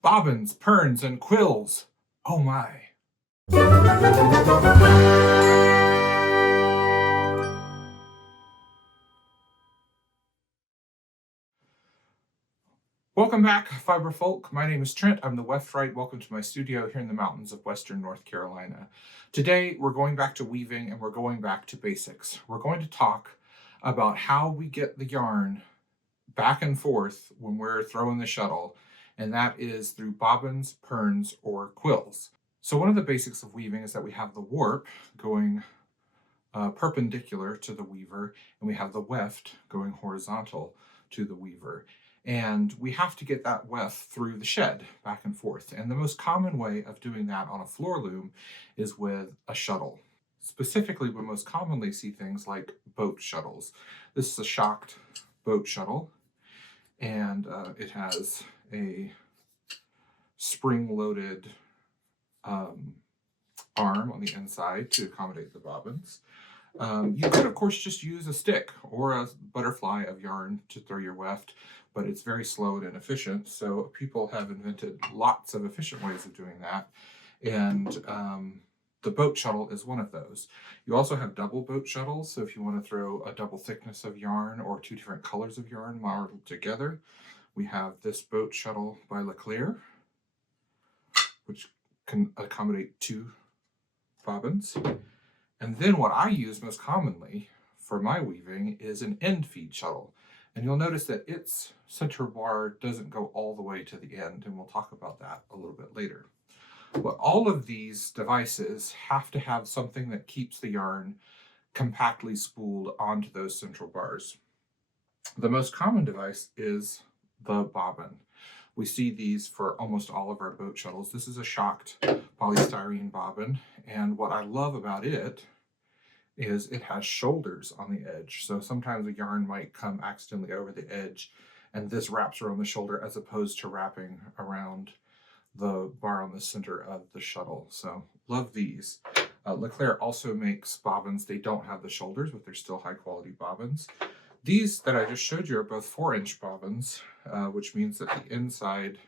Bobbins, Pirns, and Quills. Oh my. Welcome back, fiber folk. My name is Trent. I'm the Weft Wright. Welcome to my studio here in the mountains of Western North Carolina. Today, we're going back to weaving and we're going back to basics. We're going to talk about how we get the yarn back and forth when we're throwing the shuttle, and that is through bobbins, pirns, or quills. So one of the basics of weaving is that we have the warp going perpendicular to the weaver, and we have the weft going horizontal to the weaver. And we have to get that weft through the shed back and forth. And the most common way of doing that on a floor loom is with a shuttle. Specifically, we most commonly see things like boat shuttles. This is a shocked boat shuttle, and it has a spring-loaded arm on the inside to accommodate the bobbins. You could, of course, just use a stick or a butterfly of yarn to throw your weft, but it's very slow and inefficient. So people have invented lots of efficient ways of doing that. And the boat shuttle is one of those. You also have double boat shuttles. So if you want to throw a double thickness of yarn or two different colors of yarn modeled together, we have this boat shuttle by Leclerc, which can accommodate two bobbins. And then what I use most commonly for my weaving is an end feed shuttle. And you'll notice that its center bar doesn't go all the way to the end, and we'll talk about that a little bit later. But all of these devices have to have something that keeps the yarn compactly spooled onto those central bars. The most common device is the bobbin. We see these for almost all of our boat shuttles. This is a shocked polystyrene bobbin, and what I love about it is it has shoulders on the edge. So sometimes the yarn might come accidentally over the edge, and this wraps around the shoulder as opposed to wrapping around the bar on the center of the shuttle. So love these. Leclerc also makes bobbins. They don't have the shoulders, but they're still high quality bobbins. These that I just showed you are both 4-inch bobbins, which means that the inside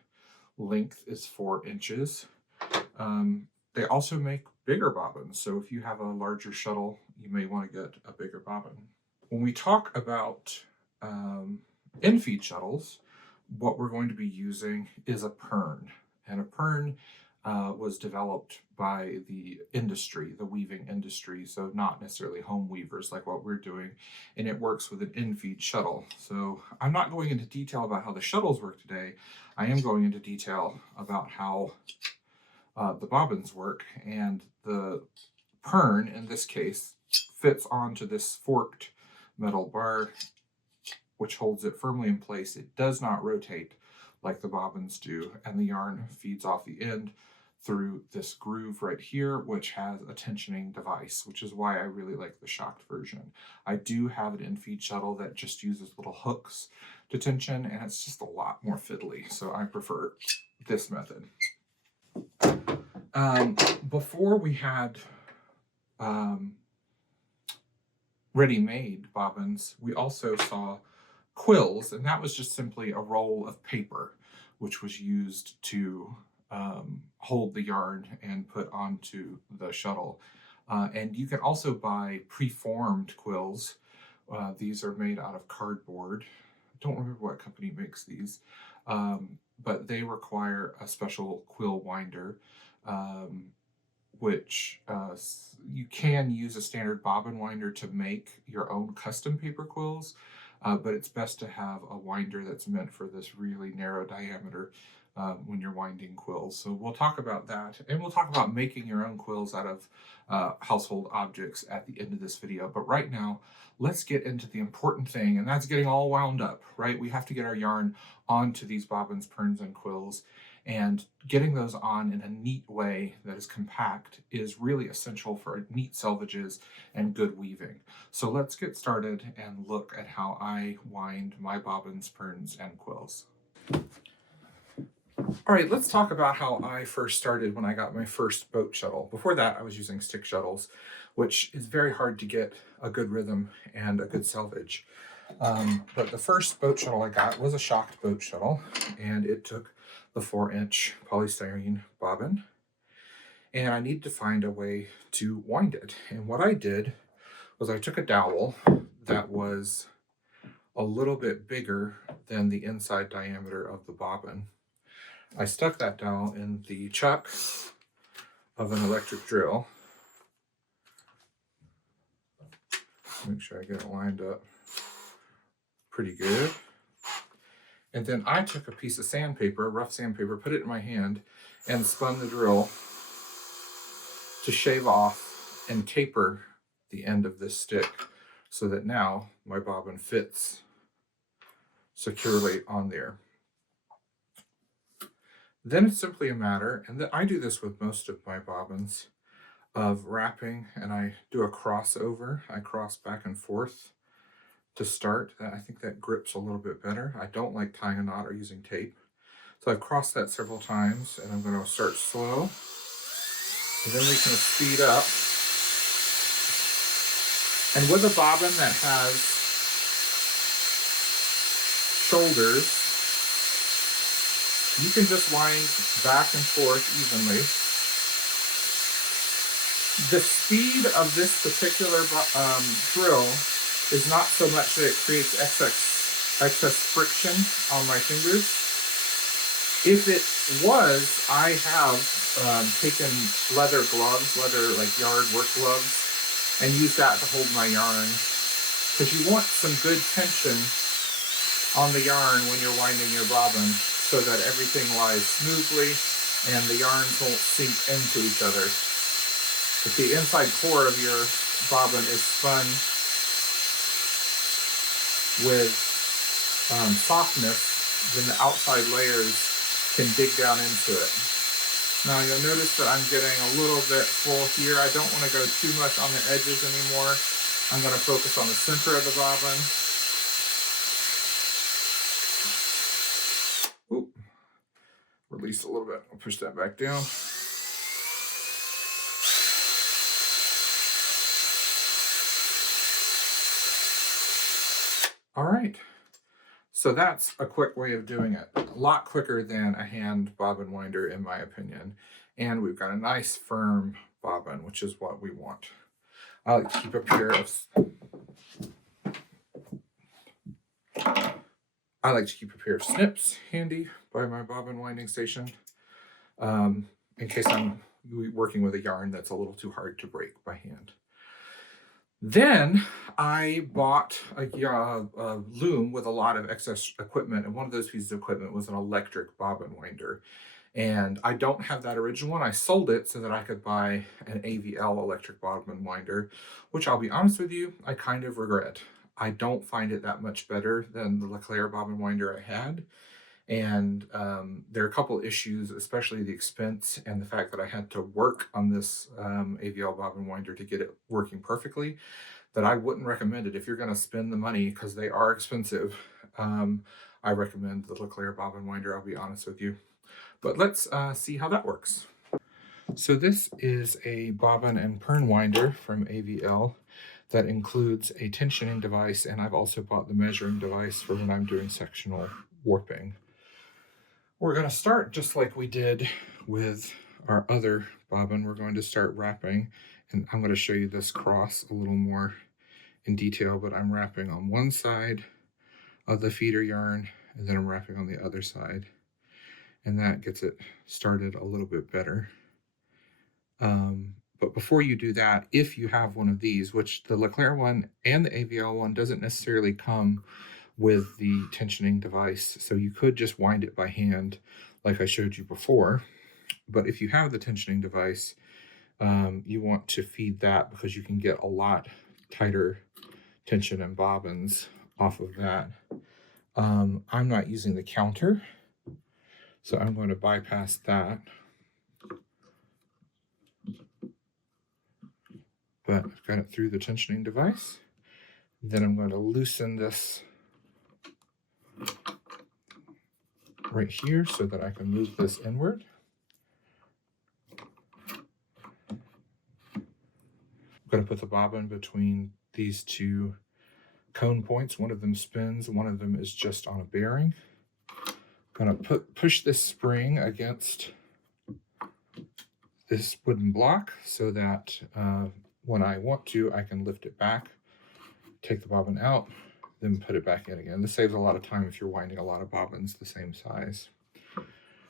length is 4 inches. They also make bigger bobbins. So if you have a larger shuttle, you may want to get a bigger bobbin. When we talk about end feed shuttles, what we're going to be using is a Pirn. And a Pirn was developed by the industry, the weaving industry, so not necessarily home weavers like what we're doing, and it works with an end feed shuttle. So I'm not going into detail about how the shuttles work today. I am going into detail about how the bobbins work, and the Pirn, in this case, fits onto this forked metal bar, which holds it firmly in place. It does not rotate like the bobbins do, and the yarn feeds off the end through this groove right here, which has a tensioning device, which is why I really like the shocked version. I do have an end feed shuttle that just uses little hooks to tension, and it's just a lot more fiddly, so I prefer this method. Before we had ready-made bobbins, we also saw quills, and that was just simply a roll of paper which was used to hold the yarn and put onto the shuttle. And you can also buy preformed quills. These are made out of cardboard. I don't remember what company makes these, but they require a special quill winder, which you can use a standard bobbin winder to make your own custom paper quills, but it's best to have a winder that's meant for this really narrow diameter when you're winding quills. So we'll talk about that, and we'll talk about making your own quills out of household objects at the end of this video. But right now, let's get into the important thing, and that's getting all wound up, right? We have to get our yarn onto these bobbins, pirns, and quills, and getting those on in a neat way that is compact is really essential for neat selvages and good weaving. So let's get started and look at how I wind my bobbins, pirns, and quills. All right, let's talk about how I first started when I got my first boat shuttle. Before that, I was using stick shuttles, which is very hard to get a good rhythm and a good selvage. But the first boat shuttle I got was a shocked boat shuttle, and it took the 4-inch polystyrene bobbin. And I needed to find a way to wind it. And what I did was I took a dowel that was a little bit bigger than the inside diameter of the bobbin. I stuck that dowel in the chuck of an electric drill. Make sure I get it lined up pretty good. And then I took a piece of sandpaper, rough sandpaper, put it in my hand, and spun the drill to shave off and taper the end of this stick so that now my bobbin fits securely on there. Then it's simply a matter, and I do this with most of my bobbins, of wrapping, and I do a crossover. I cross back and forth to start. I think that grips a little bit better. I don't like tying a knot or using tape. So I've crossed that several times, and I'm going to start slow. And then we can speed up. And with a bobbin that has shoulders, you can just wind back and forth evenly. The speed of this particular drill is not so much that it creates excess friction on my fingers. If it was, I have taken leather gloves, like yard work gloves, and used that to hold my yarn. Because you want some good tension on the yarn when you're winding your bobbin so that everything lies smoothly and the yarns won't sink into each other. If the inside core of your bobbin is spun with softness, then the outside layers can dig down into it. Now you'll notice that I'm getting a little bit full here. I don't want to go too much on the edges anymore. I'm going to focus on the center of the bobbin. Oop. Release a little bit. I'll push that back down. All right. So that's a quick way of doing it. A lot quicker than a hand bobbin winder, in my opinion. And we've got a nice firm bobbin, which is what we want. I like to keep a pair of snips handy by my bobbin winding station, in case I'm working with a yarn that's a little too hard to break by hand. Then I bought a loom with a lot of excess equipment, and one of those pieces of equipment was an electric bobbin winder. And I don't have that original one. I sold it so that I could buy an AVL electric bobbin winder, which I'll be honest with you, I kind of regret. I don't find it that much better than the Leclerc bobbin winder I had. And there are a couple issues, especially the expense and the fact that I had to work on this AVL bobbin winder to get it working perfectly, that I wouldn't recommend it if you're going to spend the money, because they are expensive. I recommend the Leclerc bobbin winder, I'll be honest with you. But let's see how that works. So this is a bobbin and Pirn winder from AVL that includes a tensioning device, and I've also bought the measuring device for when I'm doing sectional warping. We're going to start just like we did with our other bobbin. We're going to start wrapping, and I'm going to show you this cross a little more in detail, but I'm wrapping on one side of the feeder yarn, and then I'm wrapping on the other side, and that gets it started a little bit better. But before you do that, if you have one of these, which the Leclerc one and the AVL one doesn't necessarily come with the tensioning device, so you could just wind it by hand like I showed you before. But if you have the tensioning device, you want to feed that, because you can get a lot tighter tension and bobbins off of that. I'm not using the counter, so I'm going to bypass that. But I've got it through the tensioning device. Then I'm going to loosen this right here so that I can move this inward. I'm going to put the bobbin between these two cone points. One of them spins, one of them is just on a bearing. I'm I'm going to push this spring against this wooden block so that when I want to, I can lift it back, take the bobbin out, then put it back in again. This saves a lot of time if you're winding a lot of bobbins the same size.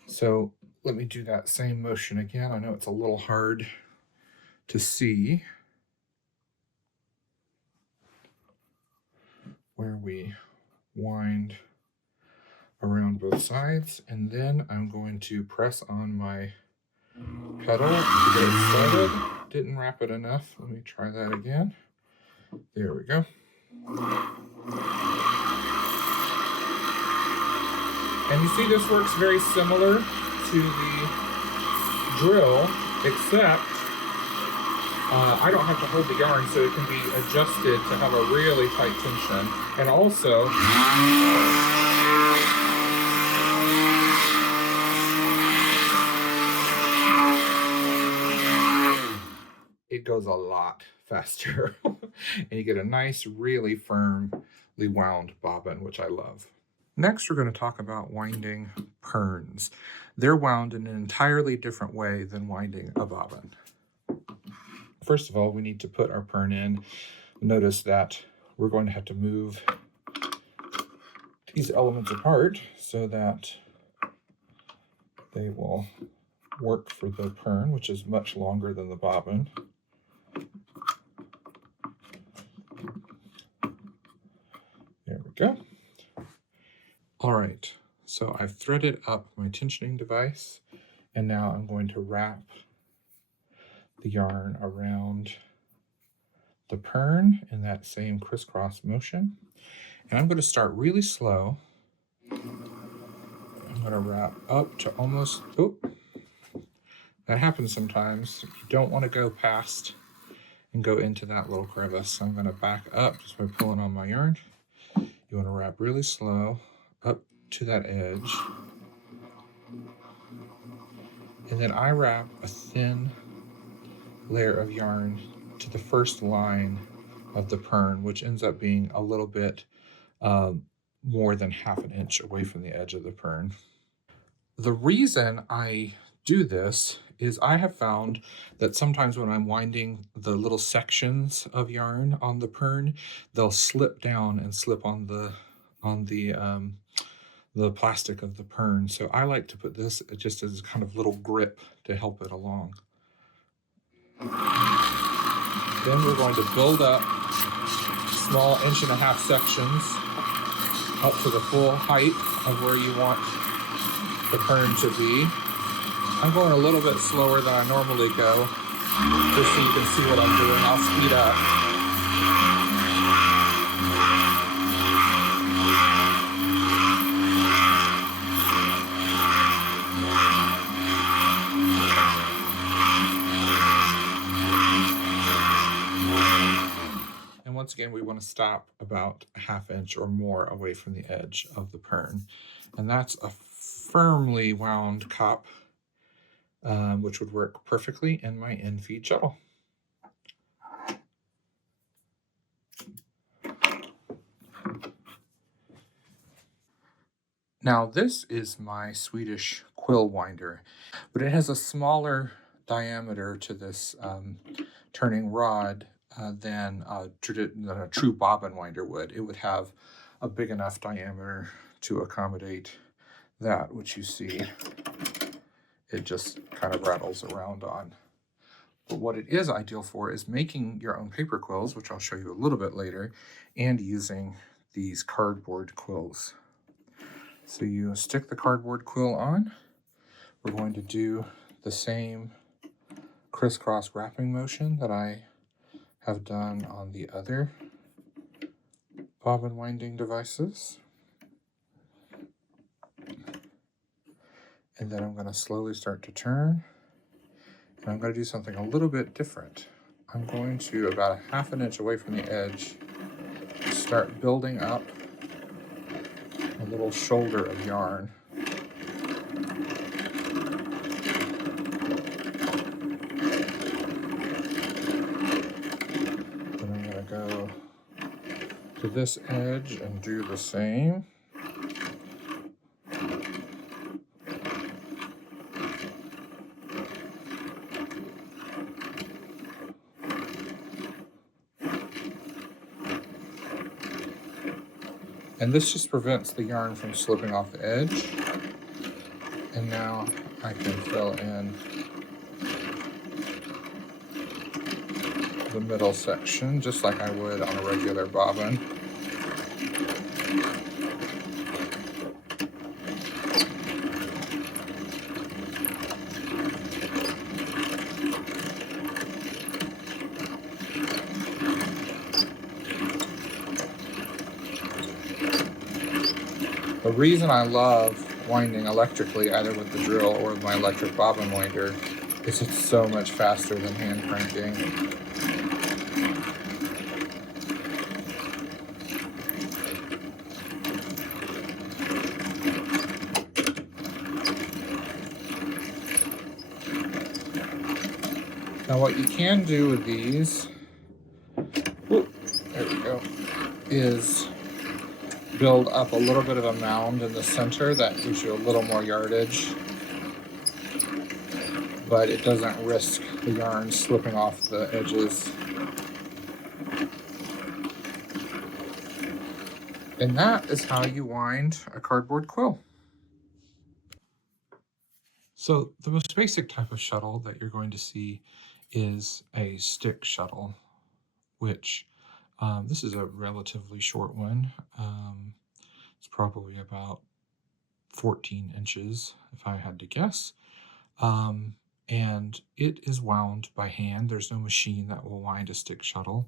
So let me do that same motion again. I know it's a little hard to see where we wind around both sides, and then I'm going to press on my pedal to get it started. Didn't wrap it enough. Let me try that again. There we go. And you see this works very similar to the drill, except I don't have to hold the yarn, so it can be adjusted to have a really tight tension. And also, it goes a lot faster. And you get a nice, really firmly wound bobbin, which I love. Next, we're going to talk about winding Pirns. They're wound in an entirely different way than winding a bobbin. First of all, we need to put our Pirn in. Notice that we're going to have to move these elements apart so that they will work for the Pirn, which is much longer than the bobbin. There we go. All right, so I've threaded up my tensioning device, and now I'm going to wrap the yarn around the Pirn in that same crisscross motion. And I'm going to start really slow. I'm going to wrap up to almost, oh, that happens sometimes. You don't want to go past and go into that little crevice. So I'm going to back up just by pulling on my yarn. You want to wrap really slow up to that edge. And then I wrap a thin layer of yarn to the first line of the Pirn, which ends up being a little bit more than ½ an inch away from the edge of the Pirn. The reason I do this is I have found that sometimes when I'm winding the little sections of yarn on the Pirn, they'll slip down and slip on the plastic of the Pirn. So I like to put this just as a kind of little grip to help it along. Then we're going to build up small 1.5 inch sections up to the full height of where you want the Pirn to be. I'm going a little bit slower than I normally go, just so you can see what I'm doing. I'll speed up. Once again, we want to stop about ½ inch or more away from the edge of the Pirn. And that's a firmly wound cop, which would work perfectly in my in-feed shuttle. Now this is my Swedish quill winder, but it has a smaller diameter to this turning rod than a true bobbin winder would. It would have a big enough diameter to accommodate that, which you see it just kind of rattles around on. But what it is ideal for is making your own paper quills, which I'll show you a little bit later, and using these cardboard quills. So you stick the cardboard quill on. We're going to do the same crisscross wrapping motion that I have done on the other bobbin winding devices. And then I'm going to slowly start to turn. And I'm going to do something a little bit different. I'm going to, about ½ an inch away from the edge, start building up a little shoulder of yarn. Go to this edge and do the same. And this just prevents the yarn from slipping off the edge. And now I can fill in the middle section just like I would on a regular bobbin. The reason I love winding electrically, either with the drill or with my electric bobbin winder, is it's so much faster than hand cranking. Now what you can do with these, there we go, is build up a little bit of a mound in the center that gives you a little more yardage, but it doesn't risk the yarn slipping off the edges. And that is how you wind a cardboard quill. So the most basic type of shuttle that you're going to see is a stick shuttle, which this is a relatively short one. It's probably about 14 inches, if I had to guess. And it is wound by hand. There's no machine that will wind a stick shuttle.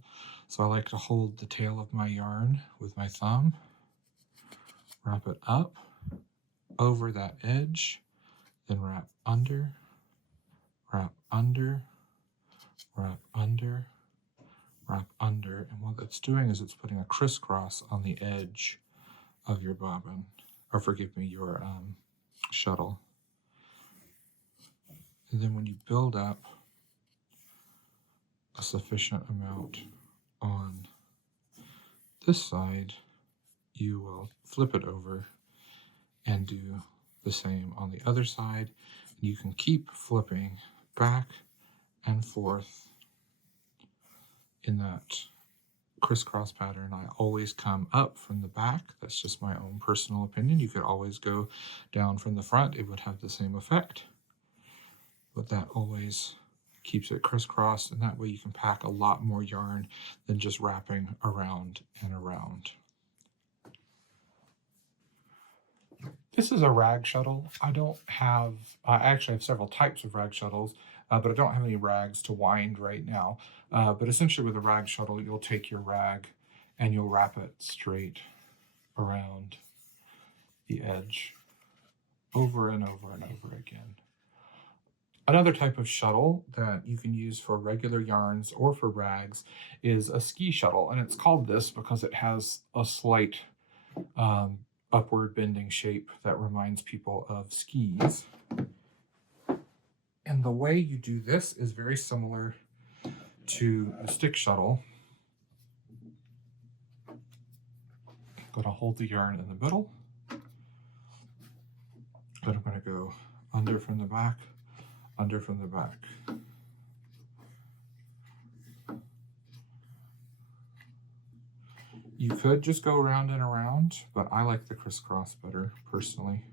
So I like to hold the tail of my yarn with my thumb, wrap it up over that edge, then wrap under, wrap under, wrap under, wrap under, and what that's doing is it's putting a crisscross on the edge of your bobbin, or forgive me, your shuttle. And then when you build up a sufficient amount on this side, you will flip it over and do the same on the other side. And you can keep flipping back and forth in that crisscross pattern. I always come up from the back. That's just my own personal opinion. You could always go down from the front. It would have the same effect, but that always keeps it crisscrossed, and that way you can pack a lot more yarn than just wrapping around and around. This is a rag shuttle. I actually have several types of rag shuttles, but I don't have any rags to wind right now. But essentially with a rag shuttle, you'll take your rag and you'll wrap it straight around the edge over and over and over again. Another type of shuttle that you can use for regular yarns or for rags is a ski shuttle. And it's called this because it has a slight upward bending shape that reminds people of skis. And the way you do this is very similar to a stick shuttle. I'm going to hold the yarn in the middle, then I'm going to go under from the back, under from the back. You could just go around and around, but I like the crisscross better personally.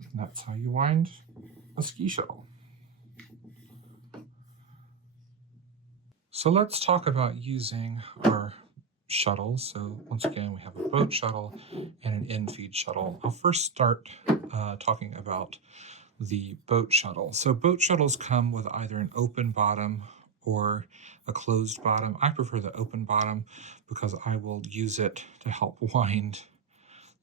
And that's how you wind a ski shuttle. So let's talk about using our shuttles. So once again, we have a boat shuttle and an in-feed shuttle. I'll first start talking about the boat shuttle. So boat shuttles come with either an open bottom or a closed bottom. I prefer the open bottom because I will use it to help wind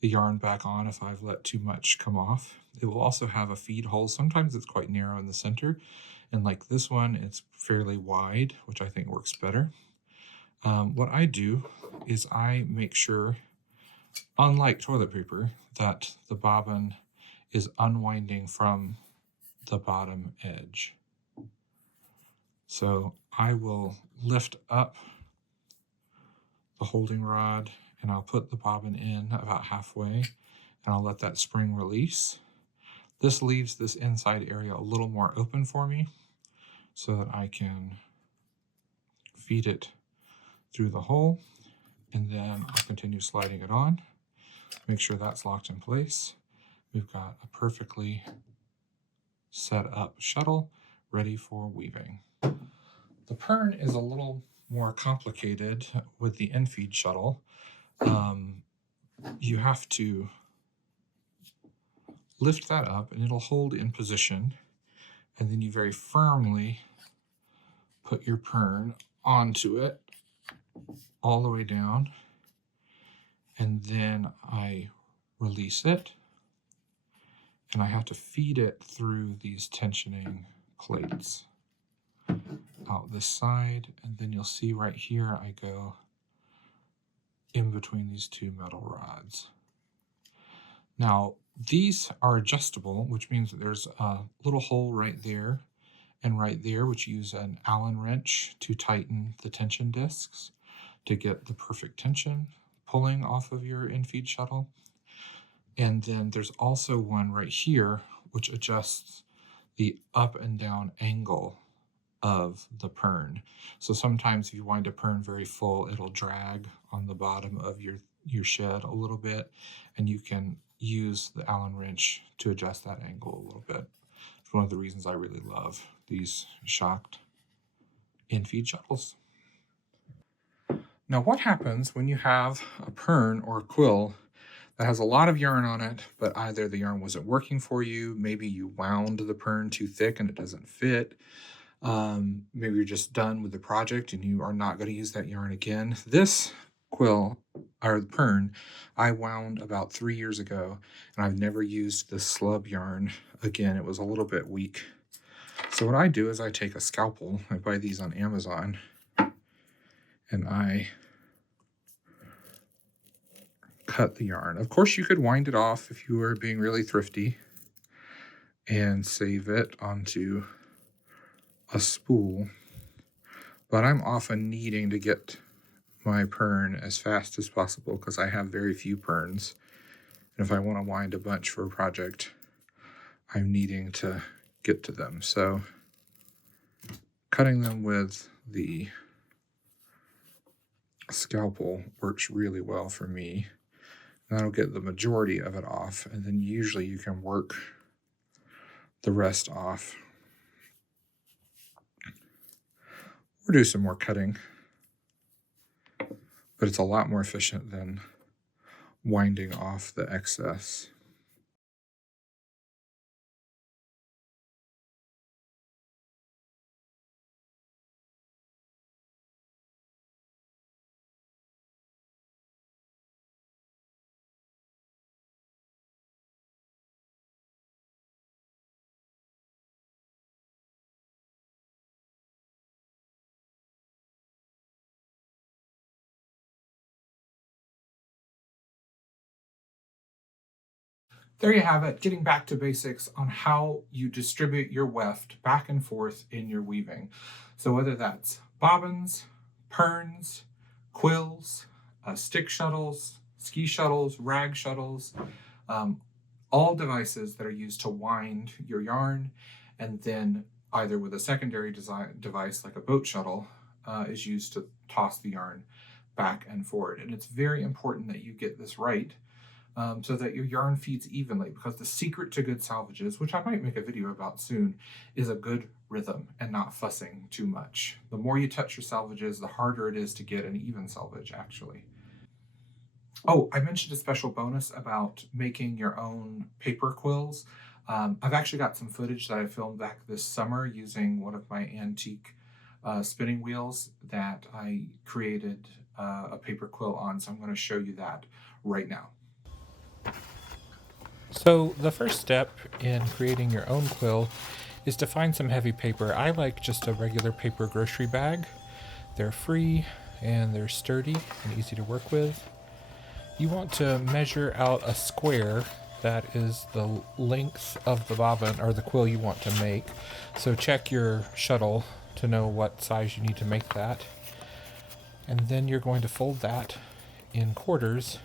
the yarn back on if I've let too much come off. It will also have a feed hole. Sometimes it's quite narrow in the center, and like this one, it's fairly wide, which I think works better. What I do is I make sure, unlike toilet paper, that the bobbin is unwinding from the bottom edge. So I will lift up the holding rod and I'll put the bobbin in about halfway and I'll let that spring release. This leaves this inside area a little more open for me so that I can feed it through the hole, and then I'll continue sliding it on. Make sure that's locked in place. We've got a perfectly set up shuttle ready for weaving. The Pirn is a little more complicated with the infeed shuttle. You have to lift that up and it'll hold in position, and then you very firmly put your Pirn onto it all the way down, and then I release it, and I have to feed it through these tensioning plates out this side, and then you'll see right here I go in between these two metal rods. Now these are adjustable, which means that there's a little hole right there and right there, which you use an Allen wrench to tighten the tension discs to get the perfect tension pulling off of your infeed shuttle. And then there's also one right here which adjusts the up and down angle of the Pirn. So sometimes if you wind a Pirn very full, it'll drag on the bottom of your shed a little bit, and you can use the Allen wrench to adjust that angle a little bit. It's one of the reasons I really love these shocked infeed shuttles. Now what happens when you have a Pirn or a quill that has a lot of yarn on it, but either the yarn wasn't working for you, maybe you wound the Pirn too thick and it doesn't fit, maybe you're just done with the project and you are not going to use that yarn again. This quill, or the Pirn, I wound about 3 years ago, and I've never used this slub yarn again. It was a little bit weak. So what I do is I take a scalpel, I buy these on Amazon, and I cut the yarn. Of course you could wind it off if you were being really thrifty and save it onto a spool, but I'm often needing to get my Pirn as fast as possible because I have very few Pirns, and if I want to wind a bunch for a project, I'm needing to get to them. So cutting them with the scalpel works really well for me. That'll get the majority of it off, and then usually you can work the rest off or do some more cutting, but it's a lot more efficient than winding off the excess. There you have it, getting back to basics on how you distribute your weft back and forth in your weaving. So whether that's bobbins, Pirns, quills, stick shuttles, ski shuttles, rag shuttles, all devices that are used to wind your yarn, and then either with a secondary device like a boat shuttle is used to toss the yarn back and forward. And it's very important that you get this right, so that your yarn feeds evenly, because the secret to good salvages, which I might make a video about soon, is a good rhythm and not fussing too much. The more you touch your salvages, the harder it is to get an even salvage, actually. Oh, I mentioned a special bonus about making your own paper quills. I've actually got some footage that I filmed back this summer using one of my antique spinning wheels that I created a paper quill on, so I'm going to show you that right now. So the first step in creating your own quill is to find some heavy paper. I like just a regular paper grocery bag. They're free and they're sturdy and easy to work with. You want to measure out a square that is the length of the bobbin or the quill you want to make. So check your shuttle to know what size you need to make that. And then you're going to fold that in quarters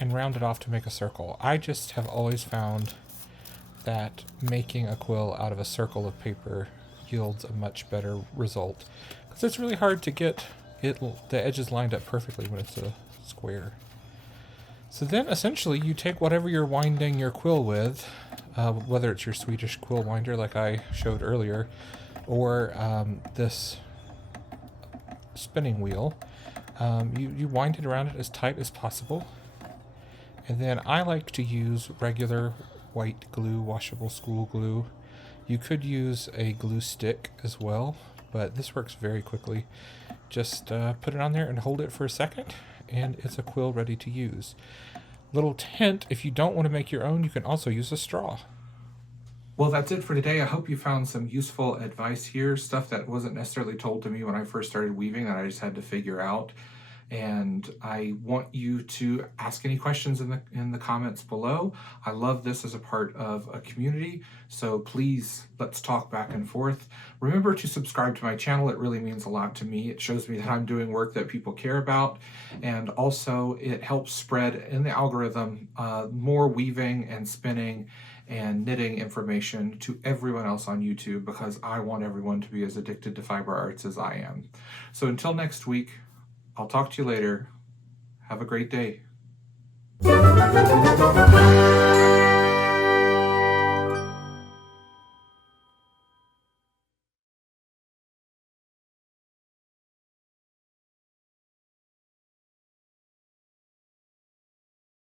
and round it off to make a circle. I just have always found that making a quill out of a circle of paper yields a much better result. because it's really hard to get the edges lined up perfectly when it's a square. So then essentially you take whatever you're winding your quill with, whether it's your Swedish quill winder like I showed earlier, or this spinning wheel. You wind it around it as tight as possible. And then I like to use regular white glue, washable school glue. You could use a glue stick as well, but this works very quickly. Just put it on there and hold it for a second, and it's a quill ready to use. Little hint, if you don't want to make your own, you can also use a straw. Well, that's it for today. I hope you found some useful advice here, stuff that wasn't necessarily told to me when I first started weaving that I just had to figure out. And I want you to ask any questions in the comments below. I love this as a part of a community, so please let's talk back and forth. Remember to subscribe to my channel. It really means a lot to me. It shows me that I'm doing work that people care about, and also it helps spread in the algorithm more weaving and spinning and knitting information to everyone else on YouTube, because I want everyone to be as addicted to fiber arts as I am. So until next week, I'll talk to you later. Have a great day.